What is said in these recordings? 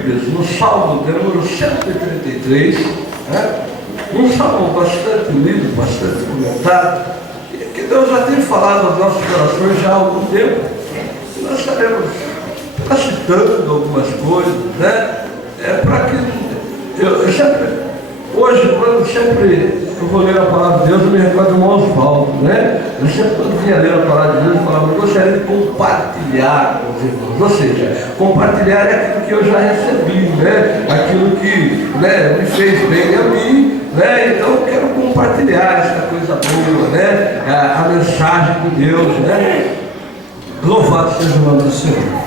Bíblias no Salmo de número 133, né? Um salmo bastante lido, bastante comentado, que Deus já tem falado aos nossos corações já há algum tempo. E nós estaremos citando algumas coisas, né? Para que eu sempre, hoje, quando eu vou ler a palavra de Deus, eu me recordo do irmão Osvaldo, né? Eu sempre, quando vinha ler a palavra de Deus, eu falava, eu gostaria de compartilhar com os irmãos. Ou seja, compartilhar é aquilo que eu já recebi, né? Aquilo que, né, me fez bem a mim, né? Então eu quero compartilhar essa coisa boa, né? A mensagem de Deus, né? Louvado seja o nome do Senhor.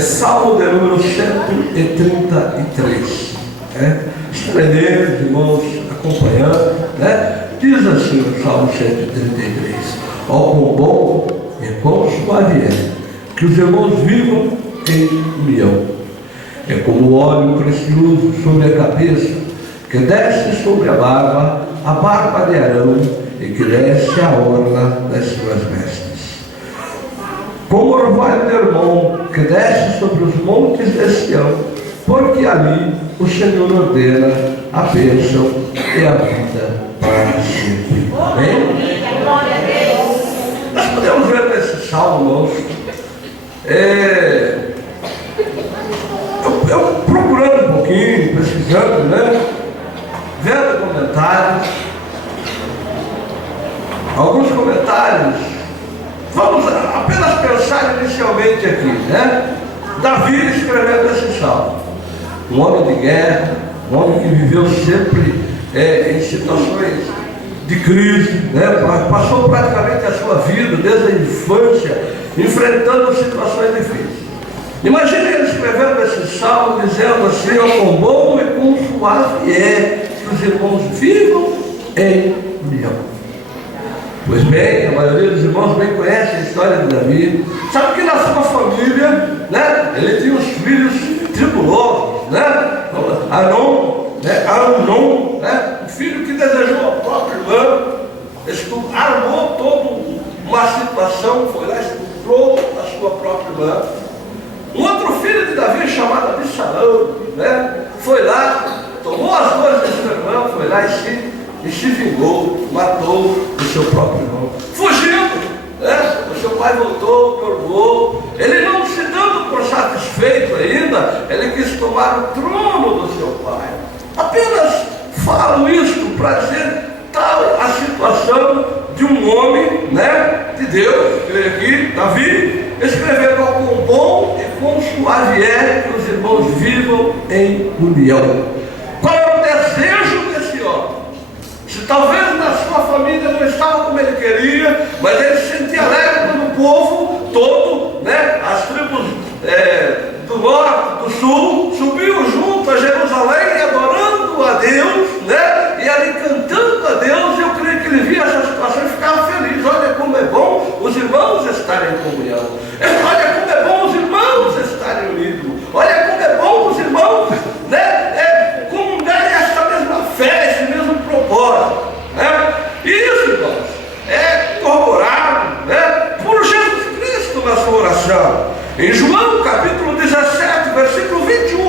Salmo de número 133, né? Estaremos, irmãos, acompanhando, né? Diz assim o Salmo 133: ó, quão bom e quão suave é que os irmãos vivam em união. É como o óleo precioso sobre a cabeça, que desce sobre a barba de Arão, e que desce a orla das suas vestes. Como o orvalho de Hermon, que desce sobre os montes de Sião, porque ali o Senhor ordena a bênção e a vida para sempre. Amém? Nós podemos ver nesse salmo, eu procurando um pouquinho, pesquisando, né? Vendo comentários, alguns comentários. Vamos apenas pensar inicialmente aqui, né? Davi escrevendo esse salmo. Um homem de guerra, um homem que viveu sempre em situações de crise, né? Passou praticamente a sua vida, desde a infância, enfrentando situações difíceis. Imagine ele escrevendo esse salmo, dizendo assim: ó, quão bom e quão suave é que os irmãos vivam em união. Pois bem, a maioria dos irmãos bem conhece a história de Davi. Sabe que na sua família, né, ele tinha os filhos tribulosos, né? Amnon, né, o filho que desejou a própria irmã, armou toda uma situação, foi lá e estuprou a sua própria irmã. Um outro filho de Davi, chamado Absalão, né, foi lá, tomou as dores de sua irmã, foi lá e se vingou, matou o seu próprio irmão, fugindo, né? O seu pai voltou, perdoou. Ele, não se dando por satisfeito ainda, ele quis tomar o trono do seu pai. Apenas falo isto para dizer tal a situação de um homem, né, de Deus, aqui, Davi, escrevendo: ó, quão bom e quão suave é que os irmãos vivam em união. Qual é o desejo desse homem? Se talvez na sua família não estava como ele queria, mas ele se sentia alegre quando o povo todo, né, as tribos do norte, do sul, subiu junto a Jerusalém, adorando a Deus, né, e ali cantando a Deus. Eu creio que ele via essa situação e ficava feliz. Olha como é bom os irmãos estarem em comunhão. Olha como é bom os irmãos estarem unidos. Olha como é bom os irmãos, né, comungarem essa mesma fé, esse mesmo propósito, né? Isso, irmãos, é corroborado, né, por Jesus Cristo na sua oração. Em João capítulo 17, versículo 21,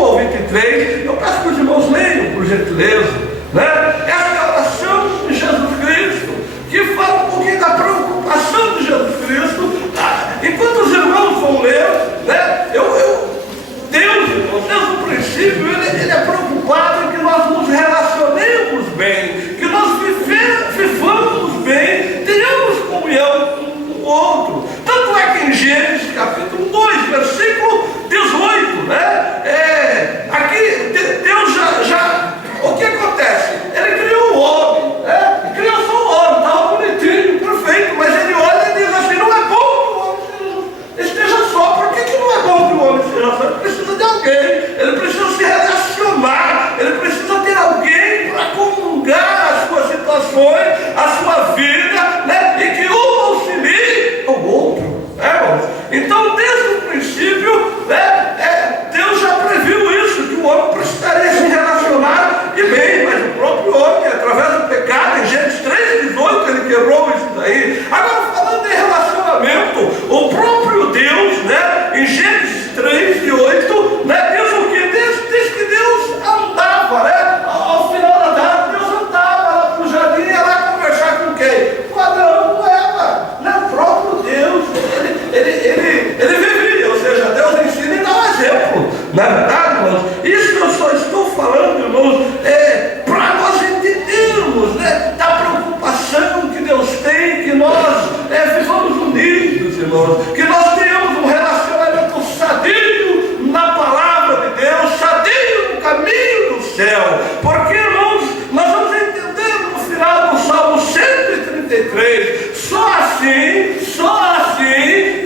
Não é verdade, irmãos? Isso que eu só estou falando, irmãos, para nós entendermos, né, da preocupação que Deus tem, que nós vivamos unidos, irmãos, que nós tenhamos um relacionamento sadio na palavra de Deus, sadio no caminho do céu, porque, irmãos, nós vamos entender no final do Salmo 133, só assim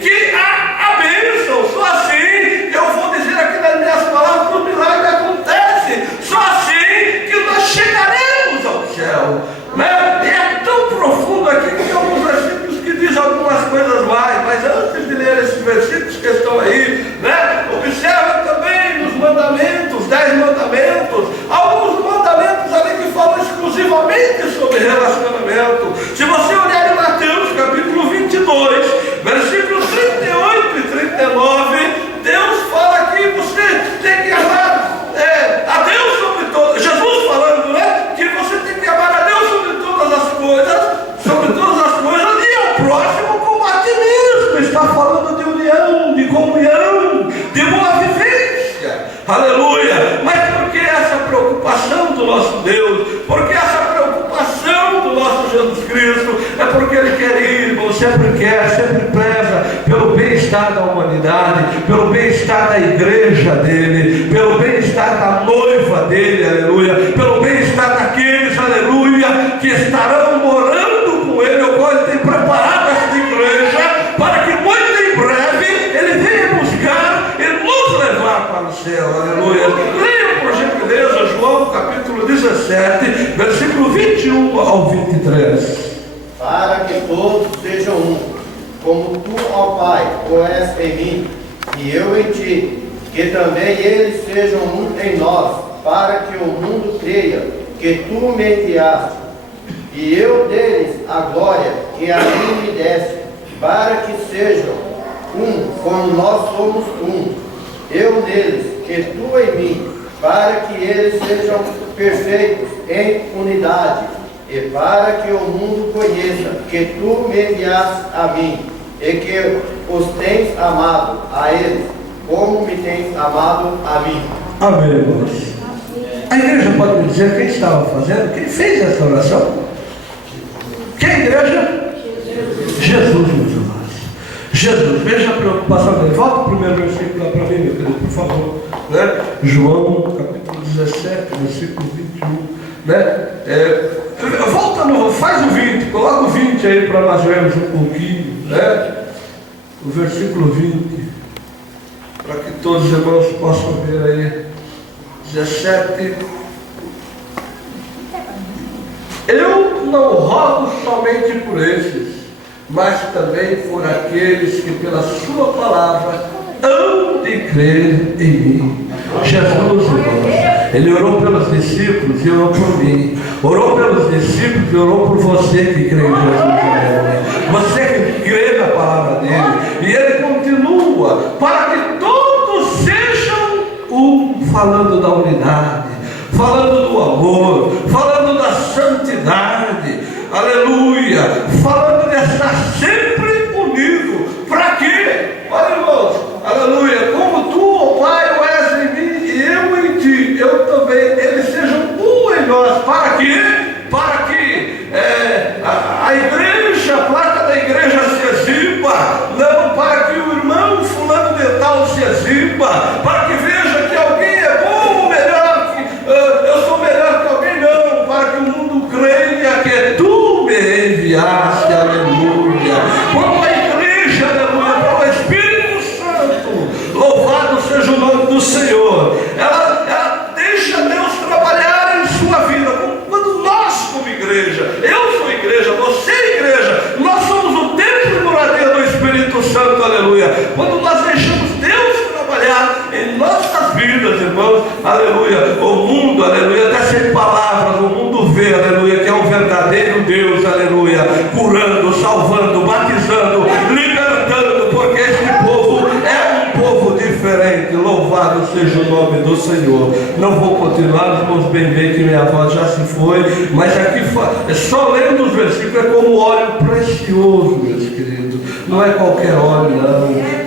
que a bênção, só assim, eu vou dizer aqui nas minhas palavras, que o milagre acontece, só assim que nós chegaremos ao céu, né? E é tão profundo aqui que tem alguns versículos que dizem algumas coisas mais, mas antes de ler esses versículos que estão aí, né, observe também nos mandamentos, 10 mandamentos, alguns mandamentos ali que falam exclusivamente sobre relacionamento. Se você olhar em Mateus capítulo 22, versículos 38 e 39, Deus fala que você tem que amar a Deus sobre todas, Jesus falando, né, que você tem que amar a Deus sobre todas as coisas, e ao próximo como a ti mesmo. Está falando de união, de comunhão, de boa vivência, aleluia. Mas por que essa preocupação do nosso Deus? Porque essa preocupação do nosso Jesus Cristo é porque Ele quer ir, irmão, sempre preza pelo bem-estar da humanidade, pelo bem-estar da igreja dele, pelo bem-estar da noiva dele, aleluia, pelo bem-estar daqueles, aleluia, que estarão morando com ele, o qual Ele tem preparado esta igreja, para que muito em breve Ele venha buscar e nos levar para o céu, aleluia. Leia, por gentileza, João capítulo 17, versículo 21 ao 23. Para que todos sejam um, como tu, ó Pai, o és em mim, e eu em ti, que também eles sejam um em nós, para que o mundo creia que tu me enviaste, e eu deles a glória que a mim me deste, para que sejam um, como nós somos um, eu neles, que tu em mim, para que eles sejam perfeitos em unidade, e para que o mundo conheça que tu me enviaste a mim, e que os tens amado a eles, como me tens amado a mim. Amém, irmãos. A igreja pode me dizer quem estava fazendo, quem fez essa oração? Quem é a igreja? Jesus, meus amados. Jesus, veja a preocupação dele. Volta o primeiro versículo lá para mim, meu querido, por favor. Né? João, capítulo 17, versículo 21. Né? Volta no, faz o 20, coloca o 20 aí para nós vermos um pouquinho, né? O versículo 20, para que todos os irmãos possam ver aí. 17. Eu não rogo somente por esses, mas também por aqueles que pela sua palavra hão de crer em mim. Jesus, irmãos, Ele orou pelos discípulos e orou por mim. Orou pelos discípulos e orou por você que crê em Jesus. Você que crê na palavra dele. E Ele continua, para que todos sejam um, falando da unidade, falando do amor, falando da santidade, aleluia, falando de estar sempre unido. Para quê? Olha, irmãos, aleluia, como tu, ó Pai, o és em mim e eu em ti, eu também, eles sejam um em nós. Para quê? Para que a igreja, a placa da igreja se exiba, não para que o irmão fulano de tal se exiba, para que veja que alguém é bom ou melhor, que eu sou melhor que alguém, não, para que o mundo creia que tu me enviaste, aleluia. Como a igreja, aleluia, para o Espírito Santo, louvado seja o nome do Senhor, ela deixa Deus trabalhar em sua vida, quando nós como igreja, eu sou igreja, você é igreja, nós somos o templo e moradia do Espírito Santo, aleluia. Quando nós deixamos Deus trabalhar em nossas vidas, irmãos, aleluia, o mundo, aleluia, até sem palavras, o mundo vê, aleluia, que é um verdadeiro Deus, aleluia, curando, salvando, batizando, libertando, porque este povo é um povo diferente. Louvado seja o nome do Senhor. Não vou continuar, os irmãos bem veem que minha voz já se foi, mas aqui só lendo os versículos é como óleo precioso, meus queridos. não é qualquer óleo, não.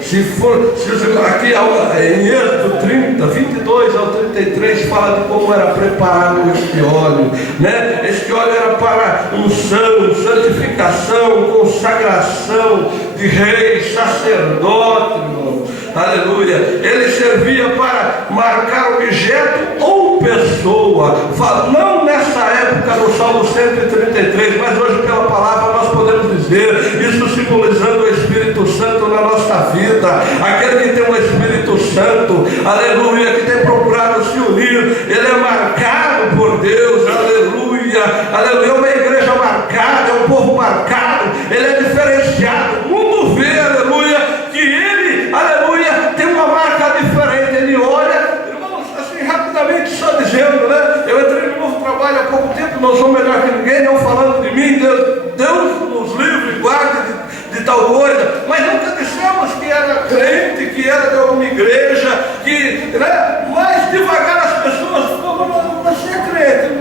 Aqui em Êxodo 30, 22 ao 33, fala de como era preparado este óleo, né? Este óleo era para unção, santificação, consagração de rei, sacerdote, irmão. Aleluia. Ele servia para marcar objeto ou pessoa. Não nessa época no Salmo 133, mas hoje pela palavra nós podemos dizer, isso simbolizando o Espírito Santo na nossa vida. Aquele que tem o Espírito Santo, aleluia, que tem procurado se unir, ele é marcado por Deus, aleluia, aleluia. É uma igreja marcada, é um povo marcado, ele é diferenciado. O mundo vê, aleluia, que ele, aleluia, tem uma marca diferente. Ele olha, irmãos, assim rapidamente, só dizendo, né? Eu entrei no novo trabalho há pouco tempo, não sou melhor que ninguém, não falando de mim, Deus nos livre e guarde de tal coisa, mas nunca dissemos que era crente, que era de alguma igreja, que, né? Mas devagar as pessoas falam, você é crente,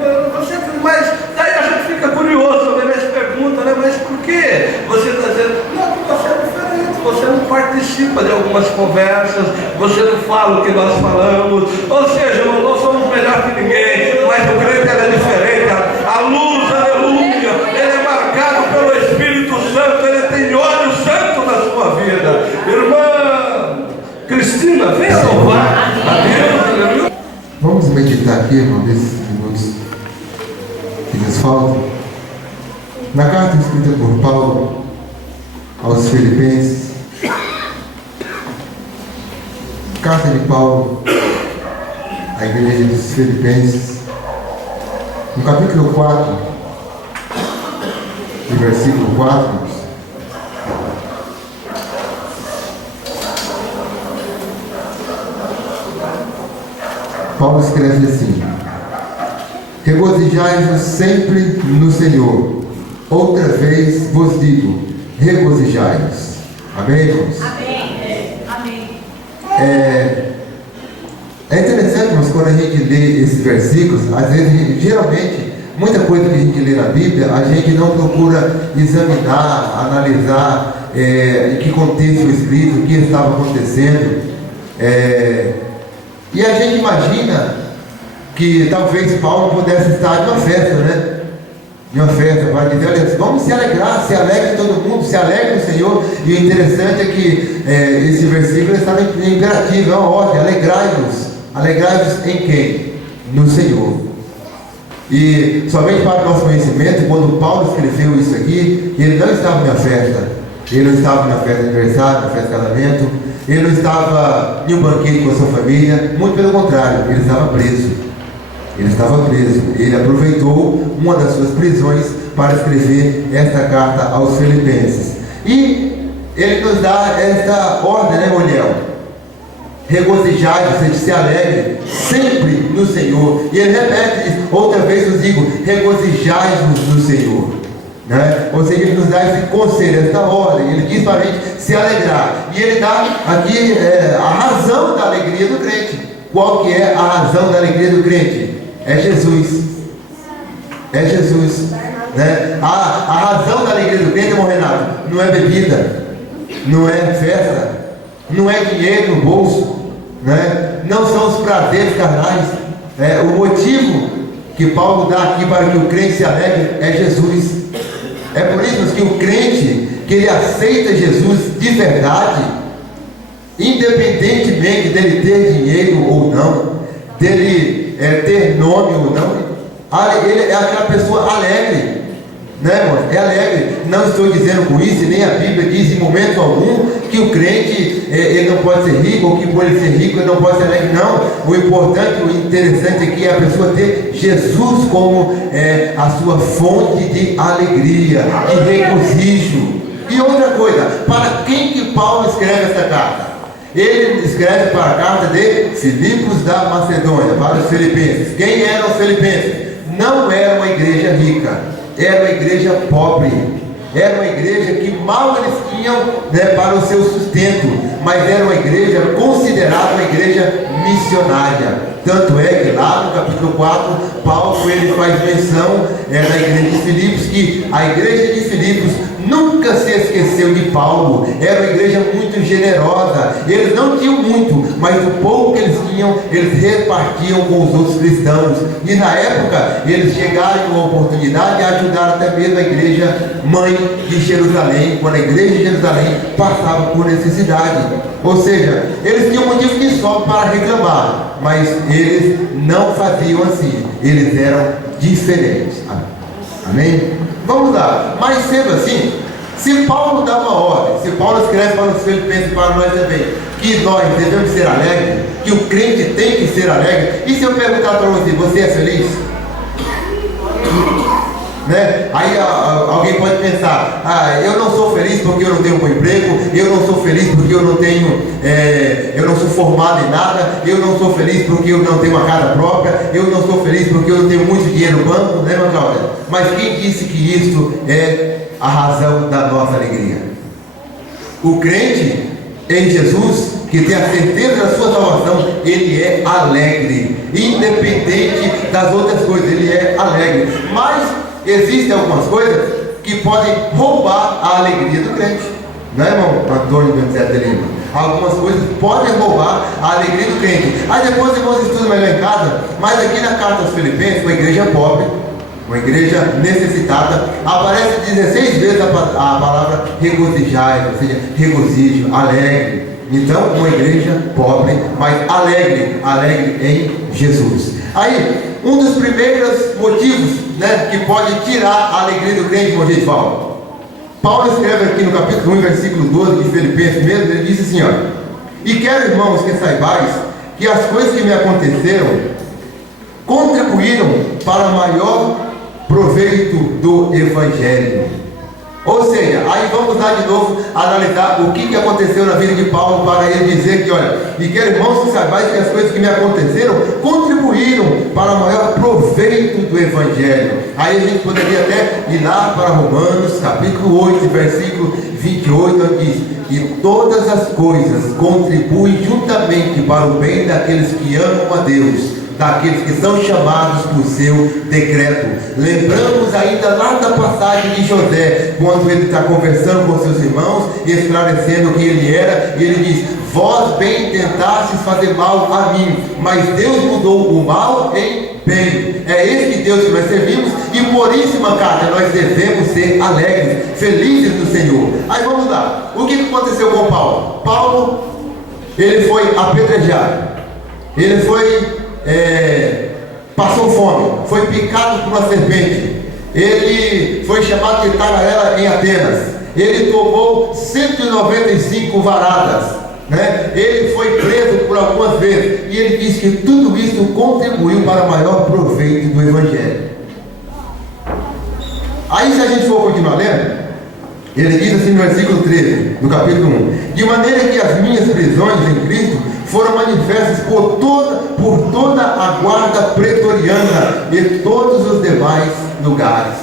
mas daí a gente fica curioso, né? Mas pergunta, né? Mas por que você está dizendo? Não, porque você é diferente, você não participa de algumas conversas, você não fala o que nós falamos, ou seja, não somos melhor que ninguém, mas o crente é diferente, a luz, aleluia, ele é marcado pelo Espírito Santo, ele tem óleo santo na sua vida. Irmã Cristina, venha louvar a Deus, aleluia. Vamos meditar aqui, irmão, nesses minutos que nos faltam. Na carta escrita por Paulo aos Filipenses, carta de Paulo à igreja dos Filipenses, no capítulo 4, no versículo 4, Paulo escreve assim: regozijai-vos sempre no Senhor. Outra vez vos digo, regozijai-vos. Amém, irmãos? Amém. Amém. É interessante, mas quando a gente lê esses versículos, às vezes, geralmente, muita coisa que a gente lê na Bíblia, a gente não procura examinar, analisar em que contexto escrito, o que estava acontecendo. E a gente imagina que talvez Paulo pudesse estar em uma festa, né? Em uma festa, para dizer, olha, vamos se alegrar, se alegre todo mundo, se alegre no Senhor. E o interessante é que esse versículo está em imperativo, é uma ordem: alegrai-vos. Alegrai-vos em quem? No Senhor. E somente para o nosso conhecimento, quando Paulo escreveu isso aqui, ele não estava na festa. Ele não estava na festa de aniversário, na festa de casamento. Ele não estava em um banquete com a sua família. Muito pelo contrário, ele estava preso. Ele estava preso. Ele aproveitou uma das suas prisões para escrever esta carta aos Filipenses. E ele nos dá esta ordem, né, Moniel? Regozijai-vos, se alegre sempre no Senhor. E ele repete isso, outra vez vos digo, regozijai-vos no Senhor, né? Ou seja, ele nos dá esse conselho, essa ordem. Ele diz para a gente se alegrar. E ele dá aqui a razão da alegria do crente. Qual que é a razão da alegria do crente? É Jesus. É Jesus, né? A razão da alegria do crente, irmão Renato, não é bebida, não é festa, não é dinheiro no bolso, né? Não são os prazeres carnais. O motivo que Paulo dá aqui para que o crente se alegre é Jesus. É por isso que o crente, que ele aceita Jesus de verdade, independentemente dele ter dinheiro ou não, dele ter nome ou não, ele é aquela pessoa alegre, né, irmão? É alegre. Não estou dizendo com isso, nem a Bíblia diz em momento algum que o crente ele não pode ser rico, ou que por ele ser rico ele não pode ser alegre. Não. O importante, o interessante aqui é a pessoa ter Jesus como a sua fonte de alegria, de regozijo. E outra coisa, para quem que Paulo escreve essa carta? Ele escreve para a carta de Filipos da Macedônia, para os filipenses. Quem eram os filipenses? Não era uma igreja rica, era uma igreja pobre, era uma igreja que mal eles tinham, né, para o seu sustento, mas era uma igreja considerada uma igreja missionária. Tanto é que lá no capítulo 4, Paulo ele faz menção na igreja de Filipos, que a igreja de Filipos nunca se esqueceu de Paulo. Era uma igreja muito generosa. Eles não tinham muito, mas o pouco que eles tinham, eles repartiam com os outros cristãos. E na época, eles chegaram com a oportunidade de ajudar até mesmo a igreja mãe de Jerusalém, quando a igreja de Jerusalém passava por necessidade. Ou seja, eles tinham motivo de sobra para reclamar, mas eles não faziam assim. Eles eram diferentes. Amém? Vamos lá. Mas sendo assim, se Paulo dá uma ordem, se Paulo escreve para os Filipenses e para nós também, que nós devemos ser alegres, que o crente tem que ser alegre, e se eu perguntar para você é feliz? Né? Aí alguém pode pensar, eu não sou feliz porque eu não tenho um bom emprego, eu não sou feliz porque eu não tenho, eu não sou formado em nada, eu não sou feliz porque eu não tenho uma casa própria, eu não sou feliz porque eu não tenho muito dinheiro no banco, né, irmã Cláudia? Mas quem disse que isso é a razão da nossa alegria? O crente em Jesus, que tem a certeza da sua salvação, ele é alegre, independente das outras coisas, ele é alegre. Mas existem algumas coisas que podem roubar a alegria do crente, não é, irmão Antônio Benzeto de Lima? Algumas coisas podem roubar a alegria do crente. Aí depois irmãos estudam melhor em casa, mas aqui na carta aos Filipenses, uma igreja pobre, uma igreja necessitada, aparece 16 vezes a palavra regozijai, ou seja, regozijo, alegre. Então, uma igreja pobre, mas alegre, alegre em Jesus. Aí, um dos primeiros motivos, né, que pode tirar a alegria do crente, como a gente fala. Paulo escreve aqui no capítulo 1, versículo 12 de Filipenses mesmo, ele diz assim, ó: e quero, irmãos, que saibais que as coisas que me aconteceram contribuíram para maior proveito do Evangelho. Ou seja, aí vamos lá de novo analisar o que aconteceu na vida de Paulo para ele dizer que, olha, e quero, irmãos, que saibais que as coisas que me aconteceram contribuíram para o maior proveito do Evangelho. Aí a gente poderia até ir lá para Romanos, capítulo 8, versículo 28, onde diz: e todas as coisas contribuem juntamente para o bem daqueles que amam a Deus, daqueles que são chamados por seu decreto. Lembramos ainda lá da passagem de José, quando ele está conversando com seus irmãos, esclarecendo quem ele era, e ele diz: vós bem tentastes fazer mal a mim, mas Deus mudou o mal em bem. É esse Deus que nós servimos, e por isso, irmã Cátia, nós devemos ser alegres, felizes do Senhor. Aí vamos lá, o que aconteceu com Paulo? Paulo, ele foi apedrejado, ele foi passou fome, foi picado por uma serpente, ele foi chamado de tagarela em Atenas, ele tomou 195 varadas, né? Ele foi preso por algumas vezes, e ele diz que tudo isso contribuiu para o maior proveito do Evangelho. Aí, se a gente for continuar lendo, ele diz assim no versículo 13, do capítulo 1: de maneira que as minhas prisões em Cristo foram manifestas por toda a guarda pretoriana e todos os demais lugares.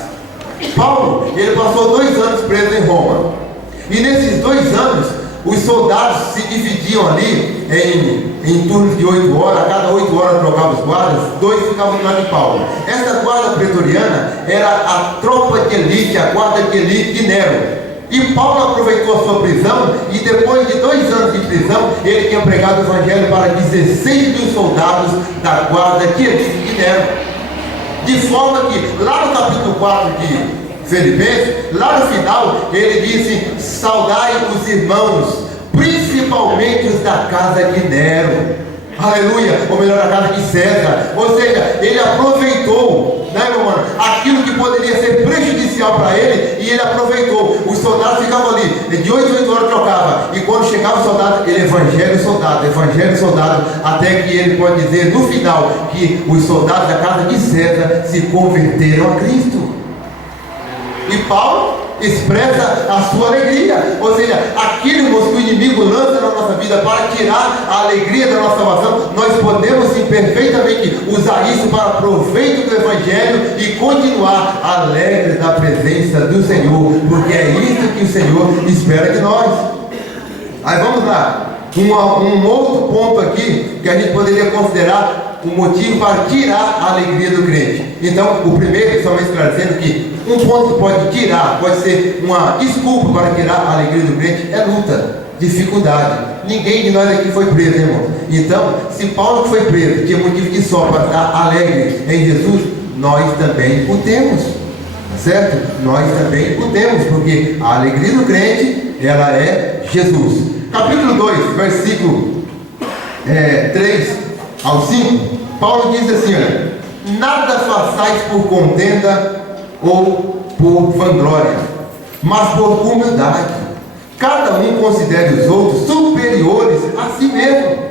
Paulo, ele passou 2 anos preso em Roma, e nesses 2 anos os soldados se dividiam ali em turnos de 8 horas, a cada 8 horas trocavam os guardas, 2 ficavam do lado de Paulo. Essa guarda pretoriana era a tropa de elite, a guarda de elite de Nero. E Paulo aproveitou a sua prisão, e depois de 2 anos de prisão, ele tinha pregado o Evangelho para 16 mil soldados da guarda de elite de Nero. De forma que, lá no capítulo 4 de Filipenses, lá no final, ele disse: saudai os irmãos, principalmente os da casa de Nero. Aleluia, ou melhor, a casa de César. Ou seja, ele aproveitou, né, meu mano, aquilo que poderia ser prejudicial para ele, e ele aproveitou. Os soldados ficavam ali, de 8 em 8 horas trocava, e quando chegava o soldado, ele evangelho soldado, até que ele pode dizer no final que os soldados da casa de César se converteram a Cristo. E Paulo expressa a sua alegria, ou seja, aquilo que o inimigo lança na nossa vida para tirar a alegria da nossa salvação, nós podemos sim perfeitamente usar isso para proveito do Evangelho e continuar alegres na presença do Senhor, porque é isso que o Senhor espera de nós. Aí vamos lá, um outro ponto aqui que a gente poderia considerar um motivo para tirar a alegria do crente. Então, o primeiro, somente esclarecendo que um ponto que pode tirar, pode ser uma desculpa para tirar a alegria do crente, é luta, dificuldade. Ninguém de nós aqui foi preso, irmão. Então, se Paulo foi preso, tinha motivo de só para estar alegre em Jesus, nós também o temos, certo? Nós também o temos, porque a alegria do crente, ela é Jesus. Capítulo 2, versículo 3 ao 5, Paulo diz assim: olha, nada façais por contenda ou por vanglória, mas por humildade. Cada um considere os outros superiores a si mesmo.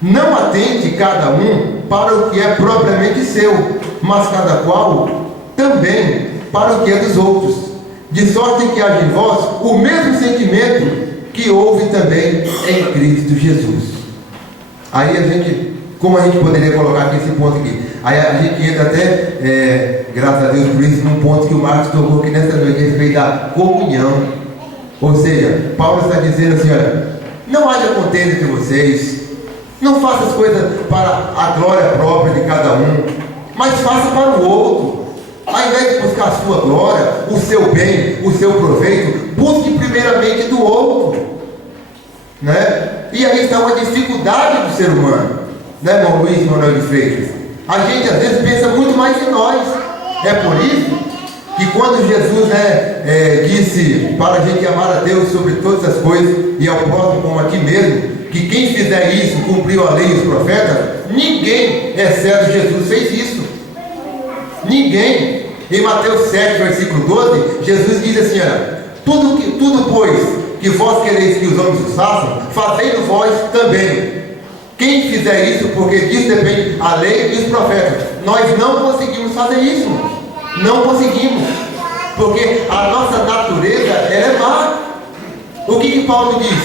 Não atente cada um para o que é propriamente seu, mas cada qual também para o que é dos outros. De sorte que haja em vós o mesmo sentimento que houve também em Cristo Jesus. Aí a gente, como a gente poderia colocar aqui esse ponto aqui? Aí a gente entra até, graças a Deus por isso, num ponto que o Marcos tocou aqui nessa noite, a respeito da comunhão. Ou seja, Paulo está dizendo assim: olha, não haja contenda entre vocês, não faça as coisas para a glória própria de cada um, mas faça para o outro. Ao invés de buscar a sua glória, o seu bem, o seu proveito, busque primeiramente do outro, né? E aí está uma dificuldade do ser humano, né, irmão Luiz Manuel de Freitas? A gente às vezes pensa muito mais em nós. É por isso que quando Jesus, disse para a gente amar a Deus sobre todas as coisas e ao próximo como a ti mesmo, que quem fizer isso cumpriu a lei e os profetas, ninguém, exceto Jesus, fez isso. Ninguém. Em Mateus 7, versículo 12, Jesus diz assim: olha, tudo pois que vós quereis que os homens os façam, fazei-no vós também. Quem fizer isso, porque disso depende a lei e os profetas. Nós não conseguimos fazer isso. Não conseguimos. Porque a nossa natureza, ela é má. O que Paulo diz?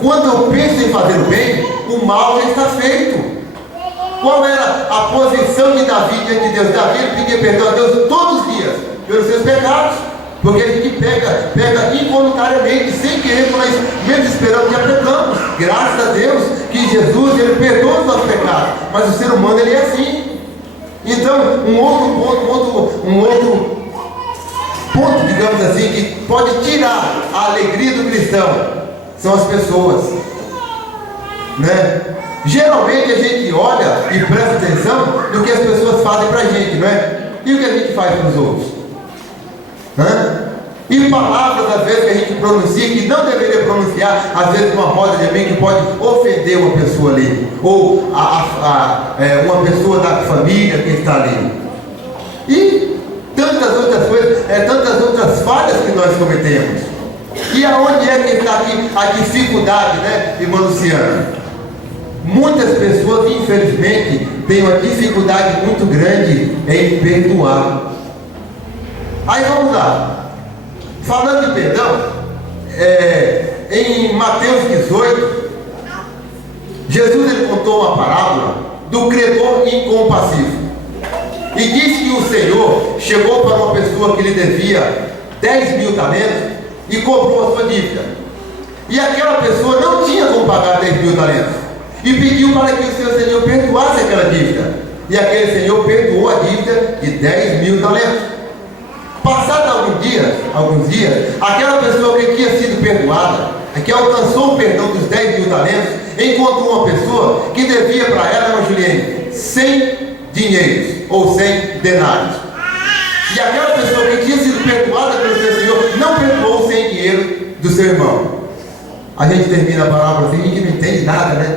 Quando eu penso em fazer o bem, o mal já está feito. Qual era a posição de Davi diante de Deus? Davi pedia perdão a Deus todos os dias pelos seus pecados, porque a gente pega involuntariamente, sem querer, nós mesmo esperando, já pecamos. Graças a Deus que Jesus, ele perdoa os nossos pecados, mas o ser humano, ele é assim. Então, um outro ponto, digamos assim, que pode tirar a alegria do cristão são as pessoas, né? Geralmente a gente olha e presta atenção no que as pessoas fazem pra gente, não é? E o que a gente faz para os outros? E palavras, às vezes, que a gente pronuncia, que não deveria pronunciar, às vezes numa roda de amigo, que pode ofender uma pessoa ali, ou uma pessoa da família que está ali. E tantas outras coisas, tantas outras falhas que nós cometemos. E aonde é que está aqui a dificuldade, né, irmã Luciana? Muitas pessoas, infelizmente, têm uma dificuldade muito grande em perdoar. Aí vamos lá. Falando de perdão, em Mateus 18, Jesus, ele contou uma parábola do credor incompassivo. E disse que o Senhor chegou para uma pessoa que lhe devia 10 mil talentos e cobrou a sua dívida. E aquela pessoa não tinha como pagar 10 mil talentos. E pediu para que o seu senhor perdoasse aquela dívida. E aquele senhor perdoou a dívida de 10 mil talentos. Passado alguns dias, aquela pessoa que tinha sido perdoada, que alcançou o perdão dos 10 mil talentos, encontrou uma pessoa que devia para ela, Juliane, 100 dinheiros ou 100 denários. E aquela pessoa que tinha sido perdoada pelo seu senhor não perdoou o 100 dinheiro do seu irmão. A gente termina a palavra assim, a gente não entende nada, né?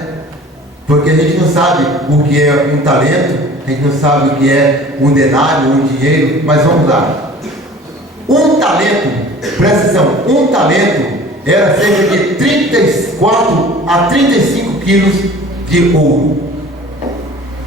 Porque a gente não sabe o que é um talento, a gente não sabe o que é um denário, um dinheiro, mas vamos lá. Um talento, presta atenção, um talento era cerca de 34 a 35 quilos de ouro.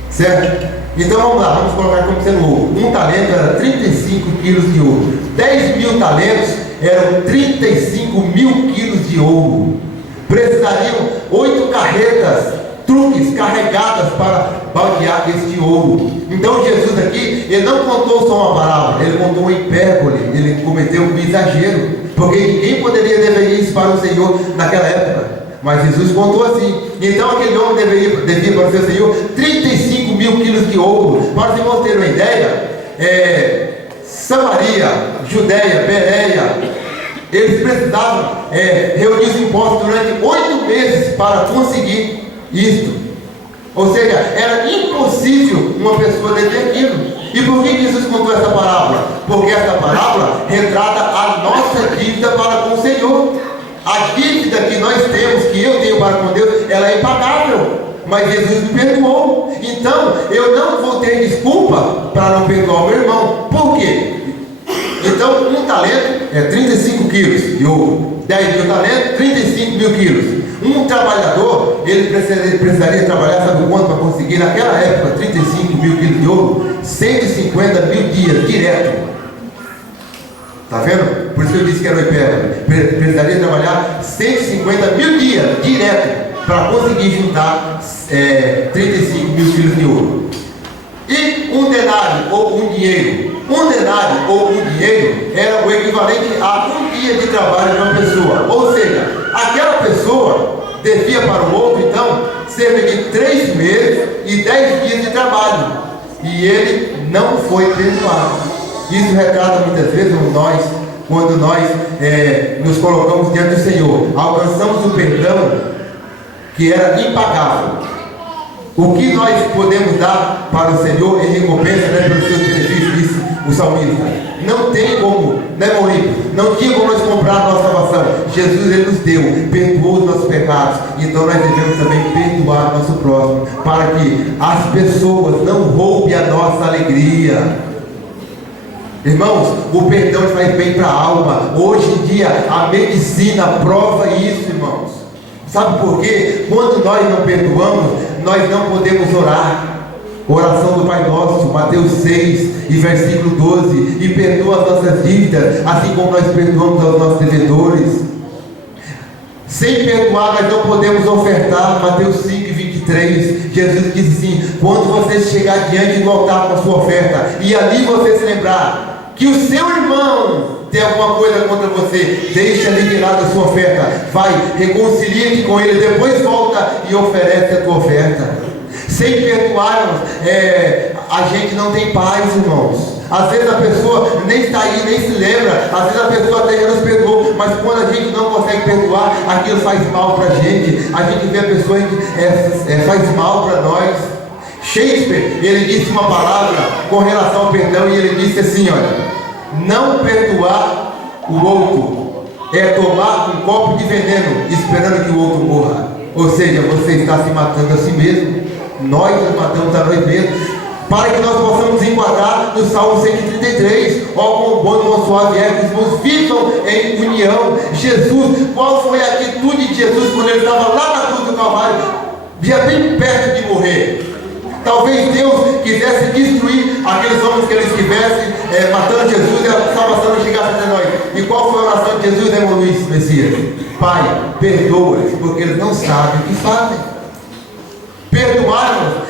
Certo? Então vamos lá, vamos colocar como sendo ouro. Um talento era 35 quilos de ouro. 10 mil talentos eram 35 mil quilos de ouro. Precisariam 8 carretas, truques carregadas para baldear este ouro. Então Jesus aqui, ele não contou só uma parábola, ele contou uma hipérbole, ele cometeu um exagero, porque ninguém poderia dever isso para o Senhor naquela época. Mas Jesus contou assim. Então aquele homem devia para o seu Senhor 35 mil quilos de ouro. Para os irmãos terem uma ideia, Samaria, Judéia, Bereia, eles precisavam reunir os impostos durante 8 meses para conseguir isto. Ou seja, era impossível uma pessoa deter aquilo. E por que Jesus contou essa parábola? Porque essa parábola retrata a nossa dívida para com o Senhor. A dívida que nós temos, que eu tenho para com Deus, ela é impagável. Mas Jesus me perdoou. Então, eu não vou ter desculpa para não perdoar o meu irmão. Por quê? Então, um talento é 35 quilos de ouro. 10 mil talentos, 35 mil quilos. Um trabalhador, ele precisaria trabalhar, sabe quanto para conseguir, naquela época, 35 mil quilos de ouro? 150 mil dias, direto. Está vendo? Por isso que eu disse que era o hipérbole. Precisaria trabalhar 150 mil dias, direto, para conseguir juntar 35 mil quilos de ouro. E um denário ou um dinheiro. Um denário ou um dinheiro era o equivalente a um dia de trabalho de uma pessoa. Ou seja, aquela pessoa devia para o outro, então, cerca de 3 meses e 10 dias de trabalho. E ele não foi perdoado. Isso retrata muitas vezes quando nós nos colocamos diante do Senhor, alcançamos o perdão que era impagável. O que nós podemos dar para o Senhor em recompensa, pelos seus benefícios, disse o salmista. Não tem como, Maurício? Não tinha como nós comprar a nossa salvação. Jesus, ele nos deu, perdoou os nossos pecados. Então nós devemos também perdoar o nosso próximo, para que as pessoas não roubem a nossa alegria. Irmãos, o perdão faz bem para a alma. Hoje em dia a medicina prova isso, irmãos. Sabe por quê? Quando nós não perdoamos, nós não podemos orar. Oração do Pai Nosso, Mateus 6 e versículo 12. E perdoa as nossas dívidas, assim como nós perdoamos aos nossos devedores. Sem perdoar, nós não podemos ofertar. Mateus 5 e 23. Jesus disse assim: quando você chegar diante do altar com a sua oferta, e ali você se lembrar que o seu irmão tem alguma coisa contra você, deixa liberada a sua oferta, vai, reconcilia-te com ele, depois volta e oferece a tua oferta. Sem perdoarmos, a gente não tem paz, irmãos. Às vezes a pessoa nem está aí, nem se lembra. Às vezes a pessoa até já nos perdoou, mas quando a gente não consegue perdoar, aquilo faz mal para a gente. A gente vê a pessoa que faz mal para nós. Shakespeare, ele disse uma palavra com relação ao perdão, e ele disse assim, olha: não perdoar o outro é tomar um copo de veneno esperando que o outro morra. Ou seja, você está se matando a si mesmo. Nós nos matamos a nós mesmos, para que nós possamos enquadrar no Salmo 133. Ó, quão bom e quão suave é que os irmãos vivam em união. Jesus, qual foi a atitude de Jesus quando ele estava lá na cruz do Calvário, já bem perto de morrer? Talvez Deus quisesse destruir aqueles homens que ele estivesse matando Jesus, e a salvação não chegasse até nós. E qual foi a oração de Jesus, irmão Luiz Messias? Pai, perdoa-os, porque eles não sabem o que fazem. Perdoar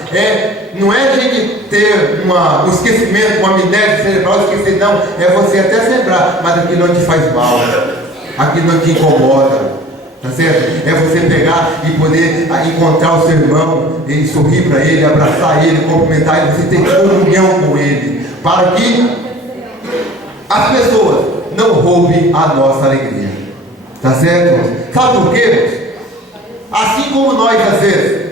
não é a gente ter um esquecimento, uma amnésia cerebral, esquecer, não. É você até se lembrar, mas aquilo não te faz mal, aquilo não te incomoda, tá certo? É você pegar e poder encontrar o seu irmão e sorrir para ele, abraçar ele, cumprimentar ele, você ter comunhão com ele, para que as pessoas não roubem a nossa alegria, tá certo? Sabe por quê? Assim como nós às vezes,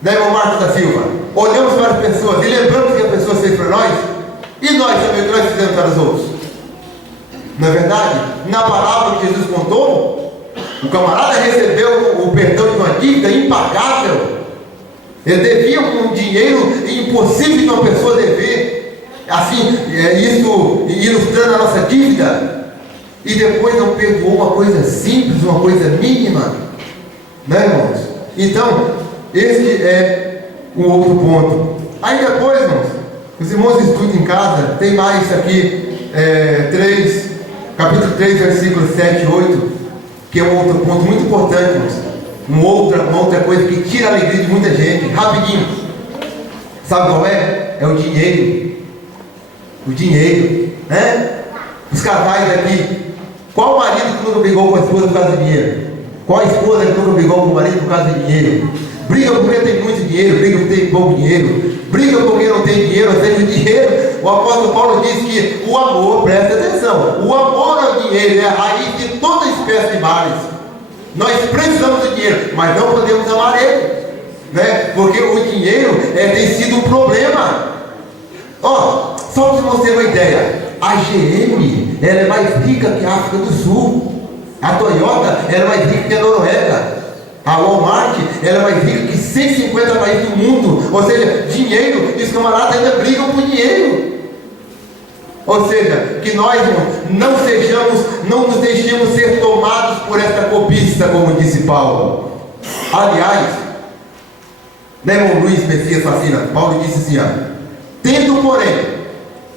né, irmão Marcos da Silva, olhamos para as pessoas e lembramos que a pessoa fez para nós, e nós também, que nós fizemos para os outros. Não é verdade? Na palavra que Jesus contou, o camarada recebeu o perdão de uma dívida impagável. Ele devia um dinheiro impossível de uma pessoa dever. Assim, isso ilustrando a nossa dívida. E depois não perdoou uma coisa simples, uma coisa mínima. Né, irmãos? Então, esse é um outro ponto. Aí depois, irmãos, os irmãos estudam em casa, tem mais isso aqui, capítulo 3, versículos 7 e 8, que é um outro ponto muito importante, irmãos. Uma outra coisa que tira a alegria de muita gente, rapidinho. Sabe qual é? É o dinheiro. O dinheiro, né? Os casais aqui, Qual marido que nunca brigou com a esposa por causa de dinheiro? Qual esposa que nunca brigou com o marido por causa de dinheiro? Briga porque tem muito dinheiro, briga porque tem pouco dinheiro, briga porque não tem dinheiro, ou seja, o dinheiro. O apóstolo Paulo diz que o amor, presta atenção, o amor ao dinheiro é a raiz de toda espécie de males. Nós precisamos do dinheiro, mas não podemos amar ele, né? Porque o dinheiro tem sido um problema. Ó, só para você ter uma ideia, a GM ela é mais rica que a África do Sul, a Toyota ela é mais rica que a Noruega, a Walmart ela é mais rica que 150 países do mundo. Ou seja, dinheiro, e os camaradas ainda brigam por dinheiro. Ou seja, que nós não nos deixemos ser tomados por esta cobiça, como disse Paulo. Aliás, né, irmão Luiz Messias Facina, Paulo disse assim, ó: tendo, porém,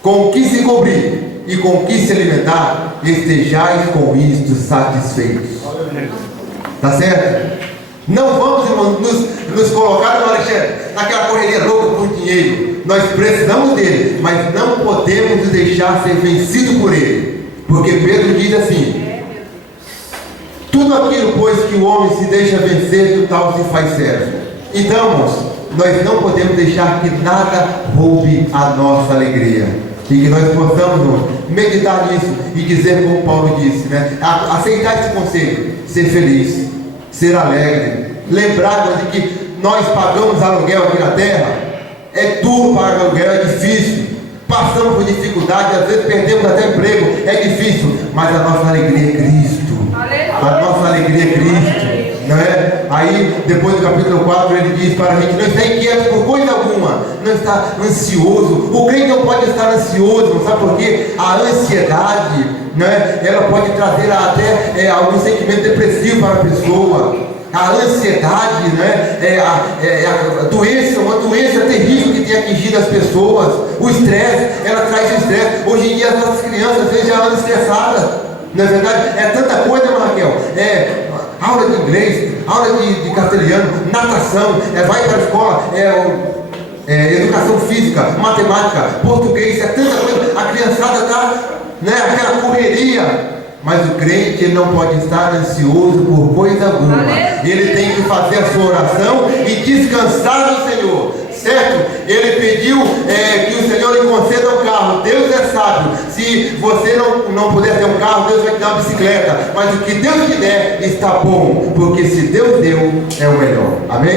com o que se cobrir e com o que se alimentar, estejais com isto satisfeitos. Tá certo? Não vamos, irmão, nos colocar, Alexandre, naquela correria louca por dinheiro. Nós precisamos dele, mas não podemos nos deixar ser vencidos por ele. Porque Pedro diz assim: tudo aquilo, pois, que o homem se deixa vencer, do tal se faz servo. Então, irmãos, nós não podemos deixar que nada roube a nossa alegria. E que nós possamos meditar nisso e dizer como Paulo disse, né? Aceitar esse conselho, ser feliz, ser alegre, lembrar de que nós pagamos aluguel aqui na terra, é duro pagar aluguel, é difícil, passamos por dificuldade, às vezes perdemos até emprego, é difícil, mas a nossa alegria é Cristo, a nossa alegria é Cristo, não é? Aí, depois do capítulo 4, ele diz para a gente: não está inquieto por coisa alguma, não está ansioso. O crente não pode estar ansioso, sabe por quê? A ansiedade, né, ela pode trazer até algum sentimento depressivo para a pessoa. A ansiedade, né, a doença, uma doença terrível que tem atingido as pessoas. O estresse, ela traz o estresse. Hoje em dia as nossas crianças às vezes já andam estressadas, não é verdade? É tanta coisa, irmã Raquel, aula de inglês, aula de castelhano, natação, vai para a escola, educação física, matemática, português, é tanta coisa, a criançada está, né, aquela correria. Mas o crente, ele não pode estar ansioso por coisa alguma. Ele tem que fazer a sua oração e descansar no Senhor, certo? Ele pediu que o Senhor lhe conceda um carro. Deus é sábio. Se você não puder ter um carro, Deus vai te dar uma bicicleta. Mas o que Deus te der está bom, porque se Deus deu, é o melhor. Amém?